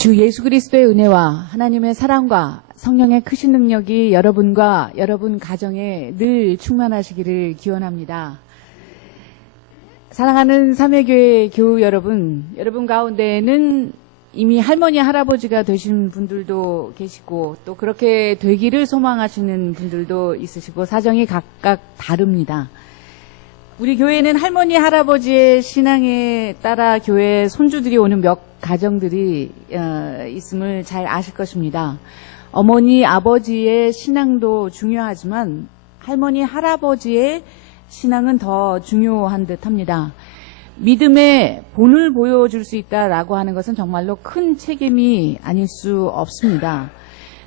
주 예수 그리스도의 은혜와 하나님의 사랑과 성령의 크신 능력이 여러분과 여러분 가정에 늘 충만하시기를 기원합니다. 사랑하는 삼회교회 교우 여러분 가운데에는 이미 할머니, 할아버지가 되신 분들도 계시고 또 그렇게 되기를 소망하시는 분들도 있으시고 사정이 각각 다릅니다. 우리 교회는 할머니, 할아버지의 신앙에 따라 교회에 손주들이 오는 몇 가정들이 있음을 잘 아실 것입니다. 어머니, 아버지의 신앙도 중요하지만 할머니, 할아버지의 신앙은 더 중요한 듯합니다. 믿음의 본을 보여줄 수 있다라고 하는 것은 정말로 큰 책임이 아닐 수 없습니다.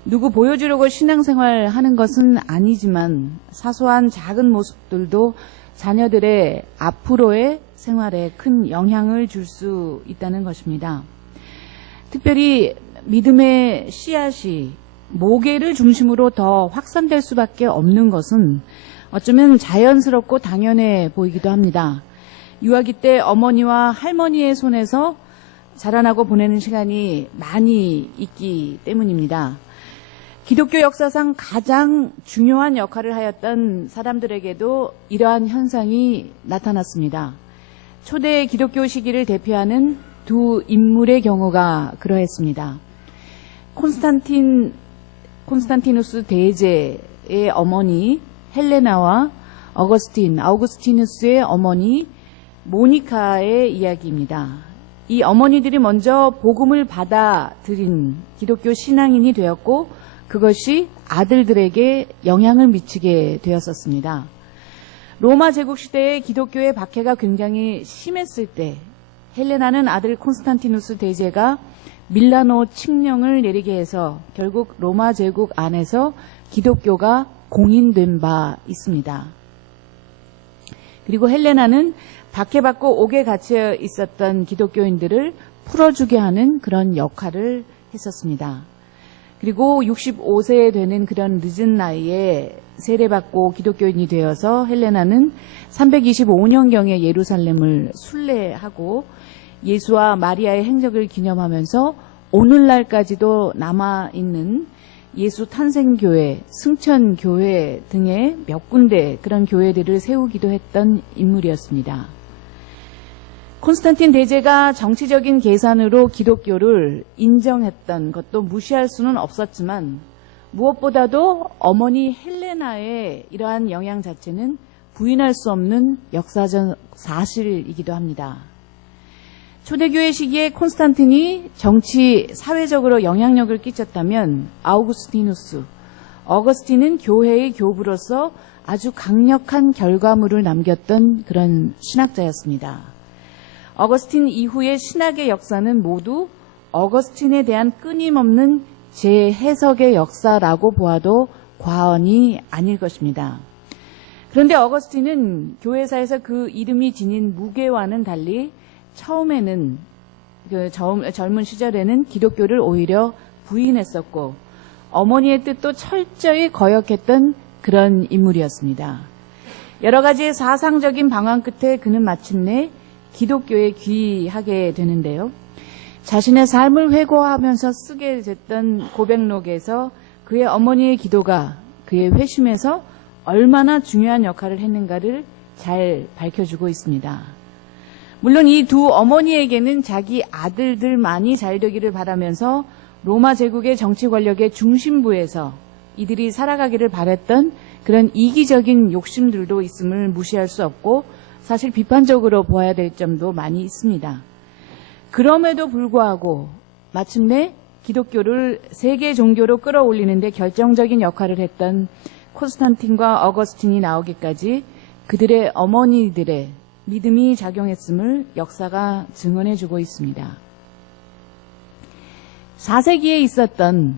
누구 보여주려고 신앙생활 하는 것은 아니지만 사소한 작은 모습들도 자녀들의 앞으로의 생활에 큰 영향을 줄 수 있다는 것입니다. 특별히 믿음의 씨앗이 모계를 중심으로 더 확산될 수밖에 없는 것은 어쩌면 자연스럽고 당연해 보이기도 합니다. 유아기 때 어머니와 할머니의 손에서 자라나고 보내는 시간이 많이 있기 때문입니다. 기독교 역사상 가장 중요한 역할을 하였던 사람들에게도 이러한 현상이 나타났습니다. 초대 기독교 시기를 대표하는 두 인물의 경우가 그러했습니다. 콘스탄티누스 대제의 어머니 헬레나와 아우구스티누스의 어머니 모니카의 이야기입니다. 이 어머니들이 먼저 복음을 받아들인 기독교 신앙인이 되었고 그것이 아들들에게 영향을 미치게 되었었습니다. 로마 제국 시대에 기독교의 박해가 굉장히 심했을 때 헬레나는 아들 콘스탄티누스 대제가 밀라노 칙령을 내리게 해서 결국 로마 제국 안에서 기독교가 공인된 바 있습니다. 그리고 헬레나는 박해받고 옥에 갇혀 있었던 기독교인들을 풀어주게 하는 그런 역할을 했었습니다. 그리고 65세 되는 그런 늦은 나이에 세례받고 기독교인이 되어서 헬레나는 325년경에 예루살렘을 순례하고 예수와 마리아의 행적을 기념하면서 오늘날까지도 남아있는 예수 탄생교회, 승천교회 등의 몇 군데 그런 교회들을 세우기도 했던 인물이었습니다. 콘스탄틴 대제가 정치적인 계산으로 기독교를 인정했던 것도 무시할 수는 없었지만 무엇보다도 어머니 헬레나의 이러한 영향 자체는 부인할 수 없는 역사적 사실이기도 합니다. 초대교회 시기에 콘스탄틴이 정치, 사회적으로 영향력을 끼쳤다면 어거스틴은 교회의 교부로서 아주 강력한 결과물을 남겼던 그런 신학자였습니다. 어거스틴 이후의 신학의 역사는 모두 어거스틴에 대한 끊임없는 재해석의 역사라고 보아도 과언이 아닐 것입니다. 그런데 어거스틴은 교회사에서 그 이름이 지닌 무게와는 달리 처음에는 젊은 시절에는 기독교를 오히려 부인했었고 어머니의 뜻도 철저히 거역했던 그런 인물이었습니다. 여러 가지의 사상적인 방황 끝에 그는 마침내 기독교에 귀하게 되는데요. 자신의 삶을 회고하면서 쓰게 됐던 고백록에서 그의 어머니의 기도가 그의 회심에서 얼마나 중요한 역할을 했는가를 잘 밝혀주고 있습니다. 물론 이 두 어머니에게는 자기 아들들만이 잘 되기를 바라면서 로마 제국의 정치 권력의 중심부에서 이들이 살아가기를 바랬던 그런 이기적인 욕심들도 있음을 무시할 수 없고 사실 비판적으로 보아야 될 점도 많이 있습니다. 그럼에도 불구하고 마침내 기독교를 세계 종교로 끌어올리는 데 결정적인 역할을 했던 콘스탄틴과 어거스틴이 나오기까지 그들의 어머니들의 믿음이 작용했음을 역사가 증언해주고 있습니다. 4세기에 있었던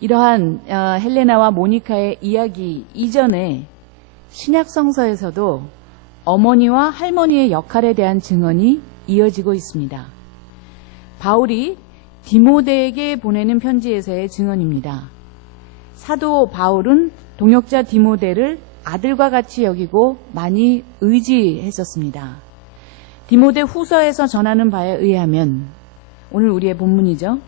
이러한 헬레나와 모니카의 이야기 이전에 신약 성서에서도 어머니와 할머니의 역할에 대한 증언이 이어지고 있습니다. 바울이 디모데에게 보내는 편지에서의 증언입니다. 사도 바울은 동역자 디모데를 아들과 같이 여기고 많이 의지했었습니다. 디모데 후서에서 전하는 바에 의하면 오늘 우리의 본문이죠.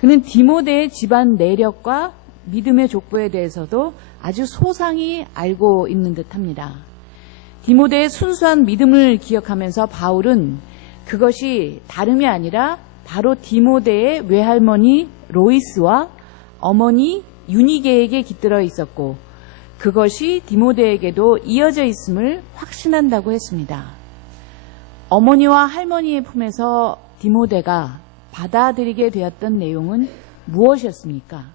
그는 디모데의 집안 내력과 믿음의 족보에 대해서도 아주 소상히 알고 있는 듯합니다. 디모데의 순수한 믿음을 기억하면서 바울은 그것이 다름이 아니라 바로 디모데의 외할머니 로이스와 어머니 유니게에게 깃들어 있었고 그것이 디모데에게도 이어져 있음을 확신한다고 했습니다. 어머니와 할머니의 품에서 디모데가 받아들이게 되었던 내용은 무엇이었습니까?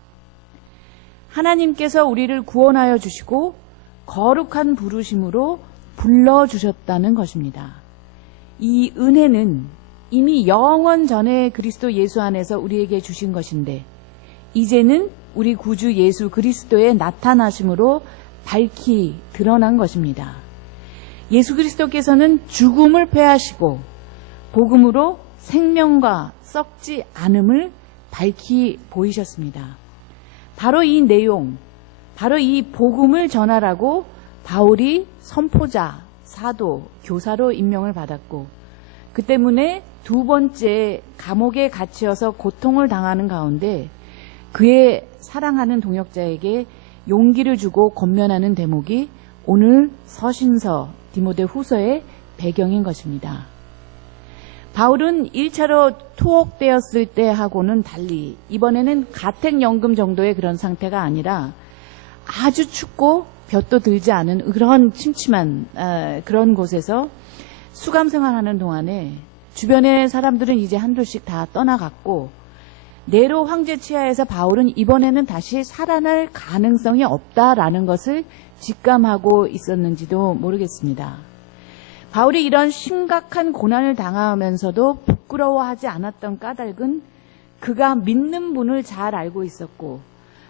하나님께서 우리를 구원하여 주시고 거룩한 부르심으로 불러주셨다는 것입니다. 이 은혜는 이미 영원 전에 그리스도 예수 안에서 우리에게 주신 것인데 이제는 우리 구주 예수 그리스도의 나타나심으로 밝히 드러난 것입니다. 예수 그리스도께서는 죽음을 패하시고 복음으로 생명과 썩지 않음을 밝히 보이셨습니다. 바로 이 내용, 바로 이 복음을 전하라고 바울이 선포자, 사도, 교사로 임명을 받았고 그 때문에 두 번째 감옥에 갇혀서 고통을 당하는 가운데 그의 사랑하는 동역자에게 용기를 주고 권면하는 대목이 오늘 서신서 디모데 후서의 배경인 것입니다. 바울은 1차로 투옥되었을 때하고는 달리 이번에는 가택연금 정도의 그런 상태가 아니라 아주 춥고 볕도 들지 않은 그런 침침한 그런 곳에서 수감 생활하는 동안에 주변의 사람들은 이제 한둘씩 다 떠나갔고 네로 황제 치하에서 바울은 이번에는 다시 살아날 가능성이 없다라는 것을 직감하고 있었는지도 모르겠습니다. 바울이 이런 심각한 고난을 당하면서도 부끄러워하지 않았던 까닭은 그가 믿는 분을 잘 알고 있었고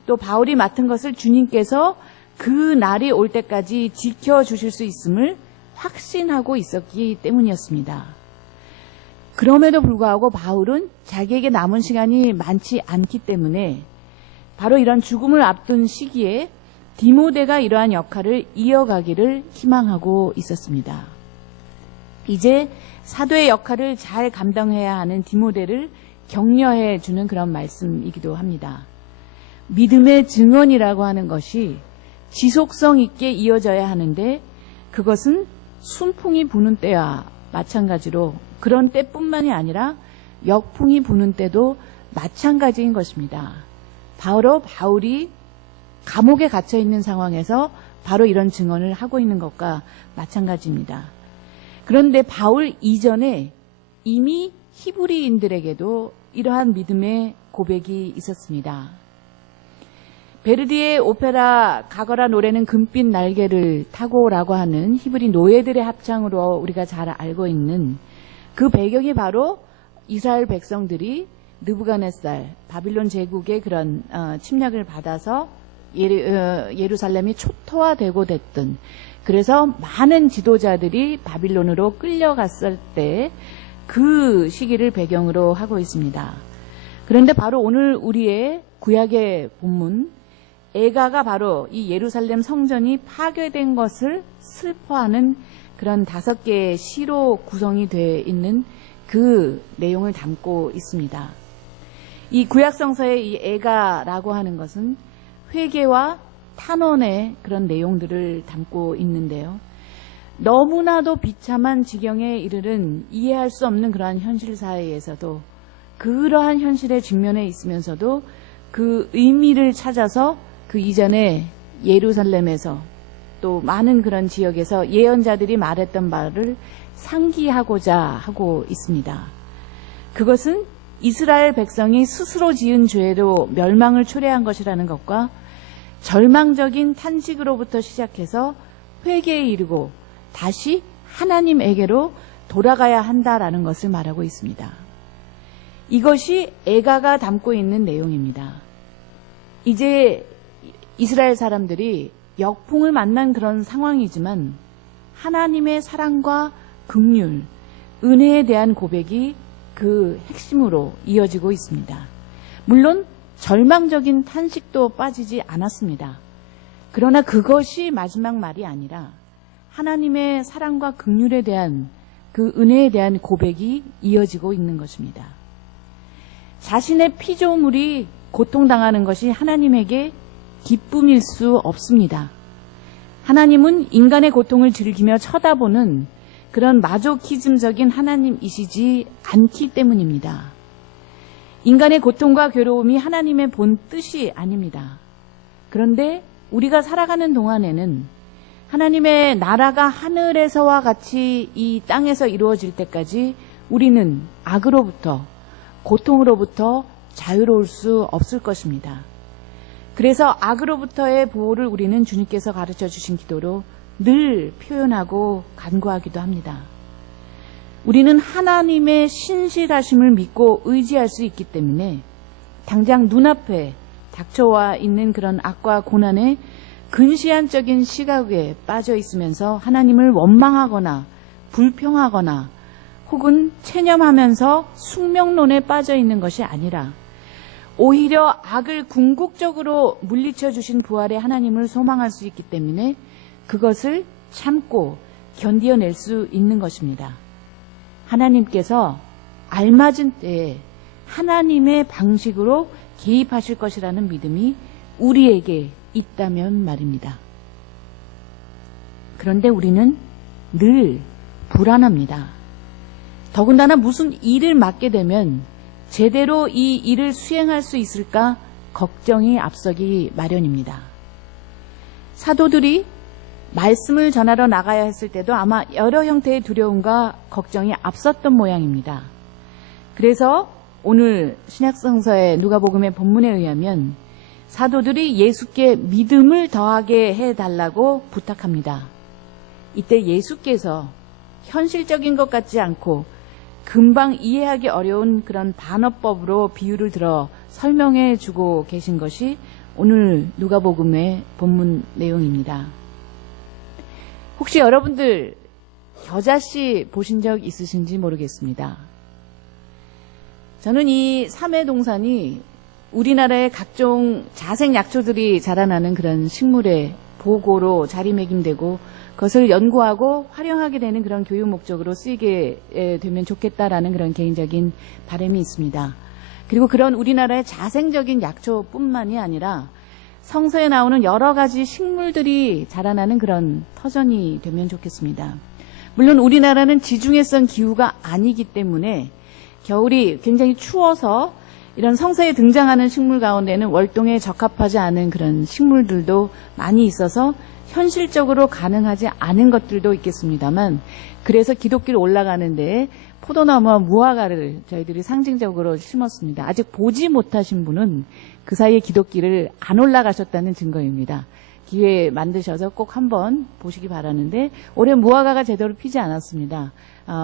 또 바울이 맡은 것을 주님께서 그 날이 올 때까지 지켜주실 수 있음을 확신하고 있었기 때문이었습니다. 그럼에도 불구하고 바울은 자기에게 남은 시간이 많지 않기 때문에 바로 이런 죽음을 앞둔 시기에 디모데가 이러한 역할을 이어가기를 희망하고 있었습니다. 이제 사도의 역할을 잘 감당해야 하는 디모데를 격려해 주는 그런 말씀이기도 합니다. 믿음의 증언이라고 하는 것이 지속성 있게 이어져야 하는데 그것은 순풍이 부는 때와 마찬가지로 그런 때뿐만이 아니라 역풍이 부는 때도 마찬가지인 것입니다. 바로 바울이 감옥에 갇혀 있는 상황에서 바로 이런 증언을 하고 있는 것과 마찬가지입니다. 그런데 바울 이전에 이미 히브리인들에게도 이러한 믿음의 고백이 있었습니다. 베르디의 오페라 가거라 노래는 금빛 날개를 타고라고 하는 히브리 노예들의 합창으로 우리가 잘 알고 있는 그 배경이 바로 이스라엘 백성들이 느부갓네살 바빌론 제국의 그런 침략을 받아서 예루살렘이 초토화되고 됐던 그래서 많은 지도자들이 바빌론으로 끌려갔을 때 그 시기를 배경으로 하고 있습니다. 그런데 바로 오늘 우리의 구약의 본문 애가가 바로 이 예루살렘 성전이 파괴된 것을 슬퍼하는 그런 5개의 시로 구성이 되어 있는 그 내용을 담고 있습니다. 이 구약성서의 이 애가라고 하는 것은 회개와 탄원의 그런 내용들을 담고 있는데요. 너무나도 비참한 지경에 이르는 이해할 수 없는 그러한 현실 사회에서도 그러한 현실에 직면해 있으면서도 그 의미를 찾아서 그 이전에 예루살렘에서 또 많은 그런 지역에서 예언자들이 말했던 말을 상기하고자 하고 있습니다. 그것은 이스라엘 백성이 스스로 지은 죄로 멸망을 초래한 것이라는 것과 절망적인 탄식으로부터 시작해서 회개에 이르고 다시 하나님에게로 돌아가야 한다라는 것을 말하고 있습니다. 이것이 애가가 담고 있는 내용입니다. 이제 이스라엘 사람들이 역풍을 만난 그런 상황이지만 하나님의 사랑과 긍휼, 은혜에 대한 고백이 그 핵심으로 이어지고 있습니다. 물론 절망적인 탄식도 빠지지 않았습니다. 그러나 그것이 마지막 말이 아니라 하나님의 사랑과 긍휼에 대한 그 은혜에 대한 고백이 이어지고 있는 것입니다. 자신의 피조물이 고통당하는 것이 하나님에게 기쁨일 수 없습니다. 하나님은 인간의 고통을 즐기며 쳐다보는 그런 마조키즘적인 하나님이시지 않기 때문입니다. 인간의 고통과 괴로움이 하나님의 본 뜻이 아닙니다. 그런데 우리가 살아가는 동안에는 하나님의 나라가 하늘에서와 같이 이 땅에서 이루어질 때까지 우리는 악으로부터, 고통으로부터 자유로울 수 없을 것입니다. 그래서 악으로부터의 보호를 우리는 주님께서 가르쳐 주신 기도로 늘 표현하고 간구하기도 합니다. 우리는 하나님의 신실하심을 믿고 의지할 수 있기 때문에 당장 눈앞에 닥쳐와 있는 그런 악과 고난에 근시안적인 시각에 빠져 있으면서 하나님을 원망하거나 불평하거나 혹은 체념하면서 숙명론에 빠져 있는 것이 아니라 오히려 악을 궁극적으로 물리쳐 주신 부활의 하나님을 소망할 수 있기 때문에 그것을 참고 견디어낼 수 있는 것입니다. 하나님께서 알맞은 때에 하나님의 방식으로 개입하실 것이라는 믿음이 우리에게 있다면 말입니다. 그런데 우리는 늘 불안합니다. 더군다나 무슨 일을 맡게 되면 제대로 이 일을 수행할 수 있을까 걱정이 앞서기 마련입니다. 사도들이 말씀을 전하러 나가야 했을 때도 아마 여러 형태의 두려움과 걱정이 앞섰던 모양입니다. 그래서 오늘 신약성서의 누가복음의 본문에 의하면 사도들이 예수께 믿음을 더하게 해달라고 부탁합니다. 이때 예수께서 현실적인 것 같지 않고 금방 이해하기 어려운 그런 반어법으로 비유를 들어 설명해 주고 계신 것이 오늘 누가복음의 본문 내용입니다. 혹시 여러분들 겨자씨 보신 적 있으신지 모르겠습니다. 저는 이 삼해동산이 우리나라의 각종 자생약초들이 자라나는 그런 식물의 보고로 자리매김되고 그것을 연구하고 활용하게 되는 그런 교육 목적으로 쓰이게 되면 좋겠다라는 그런 개인적인 바람이 있습니다. 그리고 그런 우리나라의 자생적인 약초뿐만이 아니라 성서에 나오는 여러 가지 식물들이 자라나는 그런 터전이 되면 좋겠습니다. 물론 우리나라는 지중해성 기후가 아니기 때문에 겨울이 굉장히 추워서 이런 성서에 등장하는 식물 가운데는 월동에 적합하지 않은 그런 식물들도 많이 있어서 현실적으로 가능하지 않은 것들도 있겠습니다만 그래서 기독교로 올라가는데 포도나무와 무화과를 저희들이 상징적으로 심었습니다. 아직 보지 못하신 분은 그 사이에 기독교를 안 올라가셨다는 증거입니다. 기회 만드셔서 꼭 한번 보시기 바라는데 올해 무화과가 제대로 피지 않았습니다.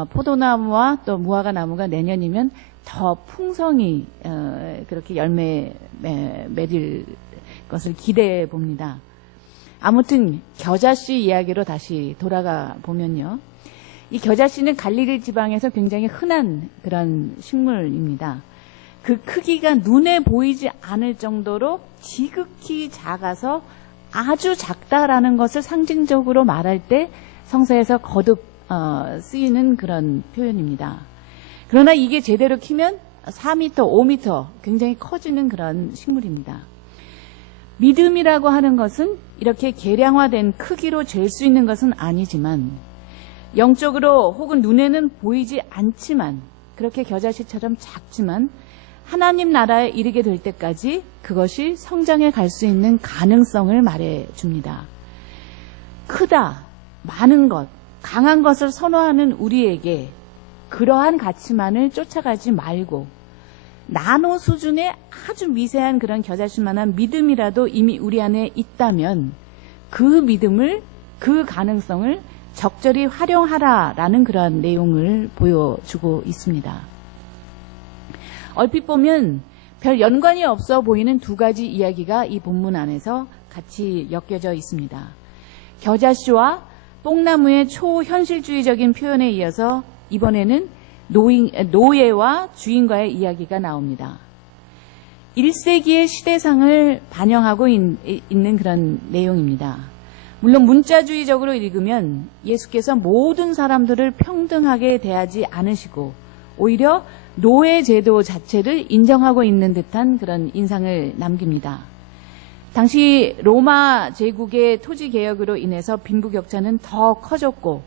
포도나무와 또 무화과 나무가 내년이면 더 풍성히 그렇게 열매 맺을 것을 기대해 봅니다. 아무튼 겨자씨 이야기로 다시 돌아가 보면요. 이 겨자씨는 갈릴리 지방에서 굉장히 흔한 그런 식물입니다. 그 크기가 눈에 보이지 않을 정도로 지극히 작아서 아주 작다라는 것을 상징적으로 말할 때 성서에서 거듭 쓰이는 그런 표현입니다. 그러나 이게 제대로 키면 4m, 5m 굉장히 커지는 그런 식물입니다. 믿음이라고 하는 것은 이렇게 계량화된 크기로 잴 수 있는 것은 아니지만 영적으로 혹은 눈에는 보이지 않지만 그렇게 겨자씨처럼 작지만 하나님 나라에 이르게 될 때까지 그것이 성장해 갈 수 있는 가능성을 말해줍니다. 크다, 많은 것, 강한 것을 선호하는 우리에게 그러한 가치만을 쫓아가지 말고 나노 수준의 아주 미세한 그런 겨자씨만한 믿음이라도 이미 우리 안에 있다면 그 믿음을, 그 가능성을 적절히 활용하라라는 그러한 내용을 보여주고 있습니다. 얼핏 보면 별 연관이 없어 보이는 두 가지 이야기가 이 본문 안에서 같이 엮여져 있습니다. 겨자씨와 뽕나무의 초현실주의적인 표현에 이어서 이번에는 노예와 주인과의 이야기가 나옵니다. 1세기의 시대상을 반영하고 있는 그런 내용입니다. 물론 문자주의적으로 읽으면 예수께서 모든 사람들을 평등하게 대하지 않으시고 오히려 노예 제도 자체를 인정하고 있는 듯한 그런 인상을 남깁니다. 당시 로마 제국의 토지 개혁으로 인해서 빈부격차는 더 커졌고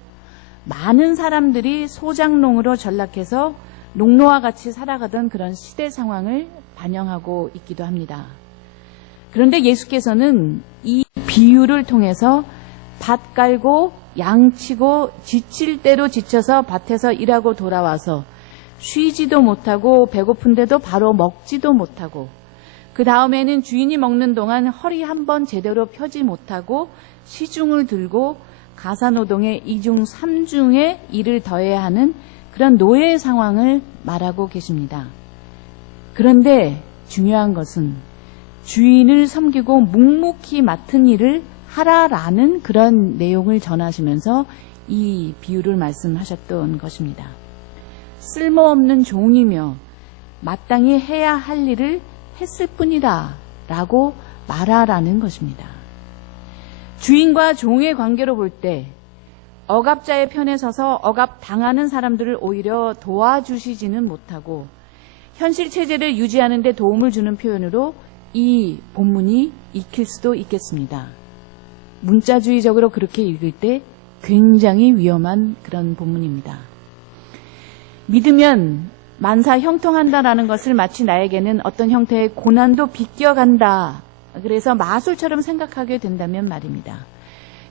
많은 사람들이 소작농으로 전락해서 농노와 같이 살아가던 그런 시대 상황을 반영하고 있기도 합니다. 그런데 예수께서는 이 비유를 통해서 밭 깔고 양치고 지칠 대로 지쳐서 밭에서 일하고 돌아와서 쉬지도 못하고 배고픈데도 바로 먹지도 못하고 그 다음에는 주인이 먹는 동안 허리 한 번 제대로 펴지 못하고 시중을 들고 가사노동의 2중 3중의 일을 더해야 하는 그런 노예 상황을 말하고 계십니다. 그런데 중요한 것은 주인을 섬기고 묵묵히 맡은 일을 하라라는 그런 내용을 전하시면서 이 비유를 말씀하셨던 것입니다. 쓸모없는 종이며 마땅히 해야 할 일을 했을 뿐이다 라고 말하라는 것입니다. 주인과 종의 관계로 볼 때 억압자의 편에 서서 억압 당하는 사람들을 오히려 도와주시지는 못하고 현실 체제를 유지하는 데 도움을 주는 표현으로 이 본문이 익힐 수도 있겠습니다. 문자주의적으로 그렇게 읽을 때 굉장히 위험한 그런 본문입니다. 믿으면 만사 형통한다라는 것을 마치 나에게는 어떤 형태의 고난도 비껴간다. 그래서 마술처럼 생각하게 된다면 말입니다.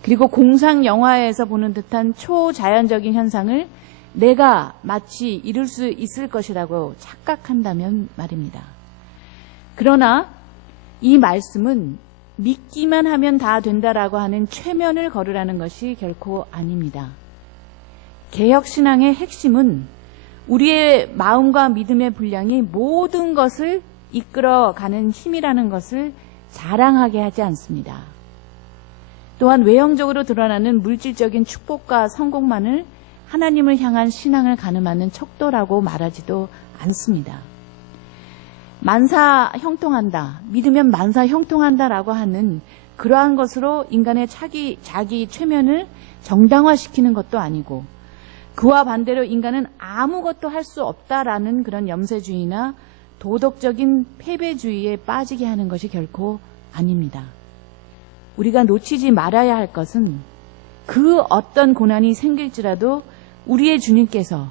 그리고 공상 영화에서 보는 듯한 초자연적인 현상을 내가 마치 이룰 수 있을 것이라고 착각한다면 말입니다. 그러나 이 말씀은 믿기만 하면 다 된다라고 하는 최면을 걸으라는 것이 결코 아닙니다. 개혁신앙의 핵심은 우리의 마음과 믿음의 분량이 모든 것을 이끌어가는 힘이라는 것을 자랑하게 하지 않습니다. 또한 외형적으로 드러나는 물질적인 축복과 성공만을 하나님을 향한 신앙을 가늠하는 척도라고 말하지도 않습니다. 만사 형통한다, 믿으면 만사 형통한다라고 하는 그러한 것으로 인간의 자기 최면을 정당화시키는 것도 아니고 그와 반대로 인간은 아무것도 할 수 없다라는 그런 염세주의나 도덕적인 패배주의에 빠지게 하는 것이 결코 아닙니다. 우리가 놓치지 말아야 할 것은 그 어떤 고난이 생길지라도 우리의 주님께서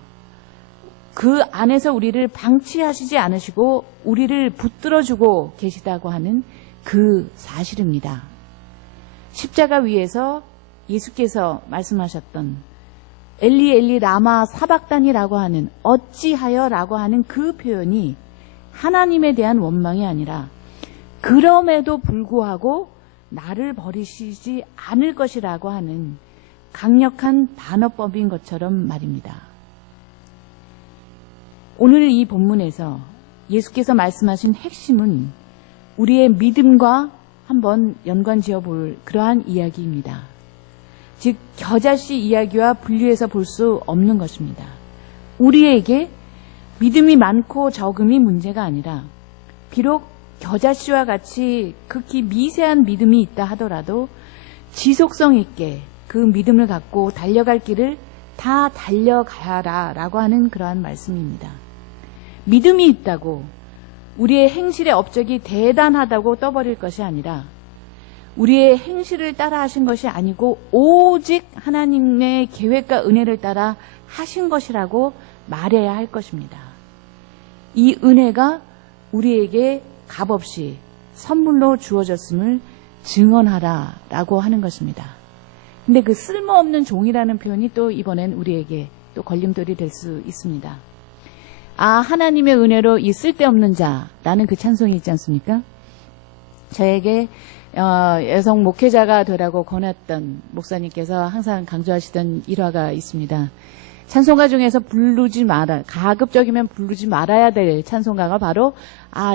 그 안에서 우리를 방치하시지 않으시고 우리를 붙들어주고 계시다고 하는 그 사실입니다. 십자가 위에서 예수께서 말씀하셨던 엘리 엘리 라마 사박단이라고 하는 어찌하여라고 하는 그 표현이 하나님에 대한 원망이 아니라 그럼에도 불구하고 나를 버리시지 않을 것이라고 하는 강력한 반어법인 것처럼 말입니다. 오늘 이 본문에서 예수께서 말씀하신 핵심은 우리의 믿음과 한번 연관지어 볼 그러한 이야기입니다. 즉 겨자씨 이야기와 분리해서 볼 수 없는 것입니다. 우리에게 믿음이 많고 적음이 문제가 아니라 비록 겨자씨와 같이 극히 미세한 믿음이 있다 하더라도 지속성 있게 그 믿음을 갖고 달려갈 길을 다 달려가라라고 하는 그러한 말씀입니다. 믿음이 있다고 우리의 행실의 업적이 대단하다고 떠버릴 것이 아니라 우리의 행실을 따라 하신 것이 아니고 오직 하나님의 계획과 은혜를 따라 하신 것이라고 말해야 할 것입니다. 이 은혜가 우리에게 값없이 선물로 주어졌음을 증언하라라고 하는 것입니다. 근데 그 쓸모없는 종이라는 표현이 또 이번엔 우리에게 또 걸림돌이 될 수 있습니다. 아, 하나님의 은혜로 이 쓸데없는 자라는 그 찬송이 있지 않습니까? 저에게 여성 목회자가 되라고 권했던 목사님께서 항상 강조하시던 일화가 있습니다. 찬송가 중에서 가급적이면 부르지 말아야 될 찬송가가 바로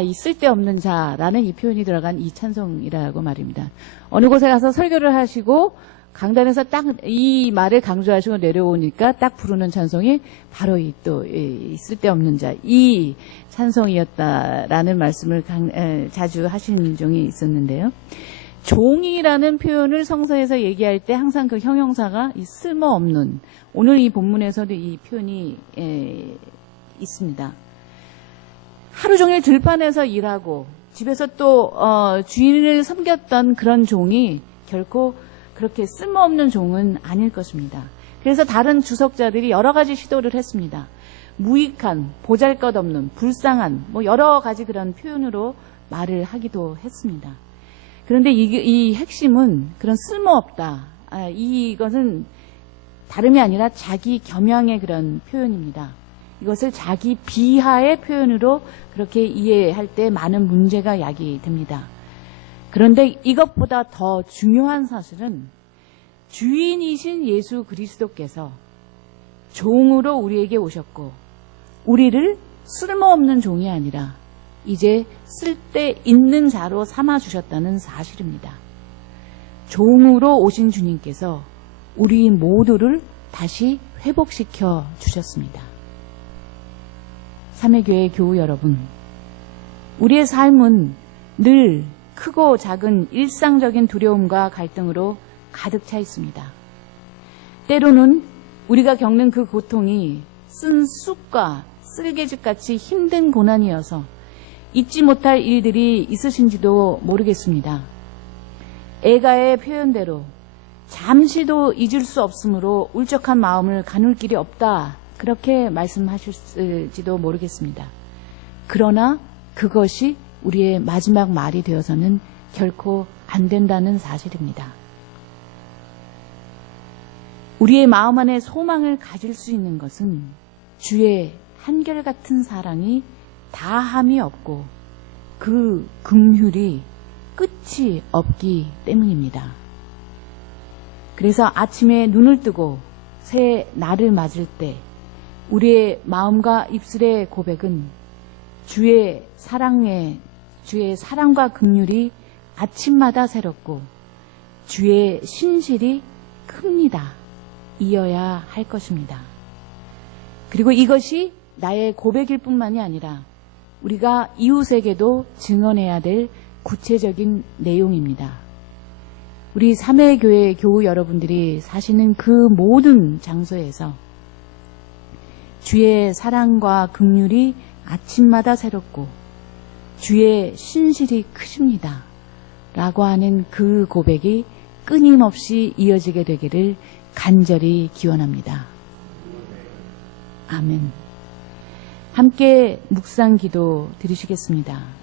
이 쓸데없는 자라는 이 표현이 들어간 이 찬송이라고 말입니다. 어느 곳에 가서 설교를 하시고 강단에서 딱 이 말을 강조하시고 내려오니까 딱 부르는 찬송이 바로 이 쓸데없는 자, 이 찬송이었다라는 말씀을 자주 하시는 종이 있었는데요. 종이라는 표현을 성서에서 얘기할 때 항상 그 형용사가 이 쓸모없는, 오늘 이 본문에서도 이 표현이 있습니다. 하루 종일 들판에서 일하고 집에서 또 주인을 섬겼던 그런 종이 결코 그렇게 쓸모없는 종은 아닐 것입니다. 그래서 다른 주석자들이 여러 가지 시도를 했습니다. 무익한, 보잘것없는, 불쌍한 뭐 여러 가지 그런 표현으로 말을 하기도 했습니다. 그런데 이 핵심은 그런 쓸모없다. 이것은 다름이 아니라 자기 겸양의 그런 표현입니다. 이것을 자기 비하의 표현으로 그렇게 이해할 때 많은 문제가 야기됩니다. 그런데 이것보다 더 중요한 사실은 주인이신 예수 그리스도께서 종으로 우리에게 오셨고 우리를 쓸모없는 종이 아니라 이제 쓸데있는 자로 삼아주셨다는 사실입니다. 종으로 오신 주님께서 우리 모두를 다시 회복시켜 주셨습니다. 삼회교회 교우 여러분, 우리의 삶은 늘 크고 작은 일상적인 두려움과 갈등으로 가득 차 있습니다. 때로는 우리가 겪는 그 고통이 쓴 쑥과 쓸개즙같이 힘든 고난이어서 잊지 못할 일들이 있으신지도 모르겠습니다. 애가의 표현대로 잠시도 잊을 수 없으므로 울적한 마음을 가눌 길이 없다. 그렇게 말씀하실지도 모르겠습니다. 그러나 그것이 우리의 마지막 말이 되어서는 결코 안 된다는 사실입니다. 우리의 마음 안에 소망을 가질 수 있는 것은 주의 한결같은 사랑이 다함이 없고 그 긍휼이 끝이 없기 때문입니다. 그래서 아침에 눈을 뜨고 새 날을 맞을 때 우리의 마음과 입술의 고백은 주의 사랑과 긍휼이 아침마다 새롭고 주의 신실이 큽니다. 이어야 할 것입니다. 그리고 이것이 나의 고백일 뿐만이 아니라 우리가 이웃에게도 증언해야 될 구체적인 내용입니다. 우리 삼회교회 교우 여러분들이 사시는 그 모든 장소에서 주의 사랑과 긍휼이 아침마다 새롭고 주의 신실이 크십니다. 라고 하는 그 고백이 끊임없이 이어지게 되기를 간절히 기원합니다. 아멘. 함께 묵상 기도 드리시겠습니다.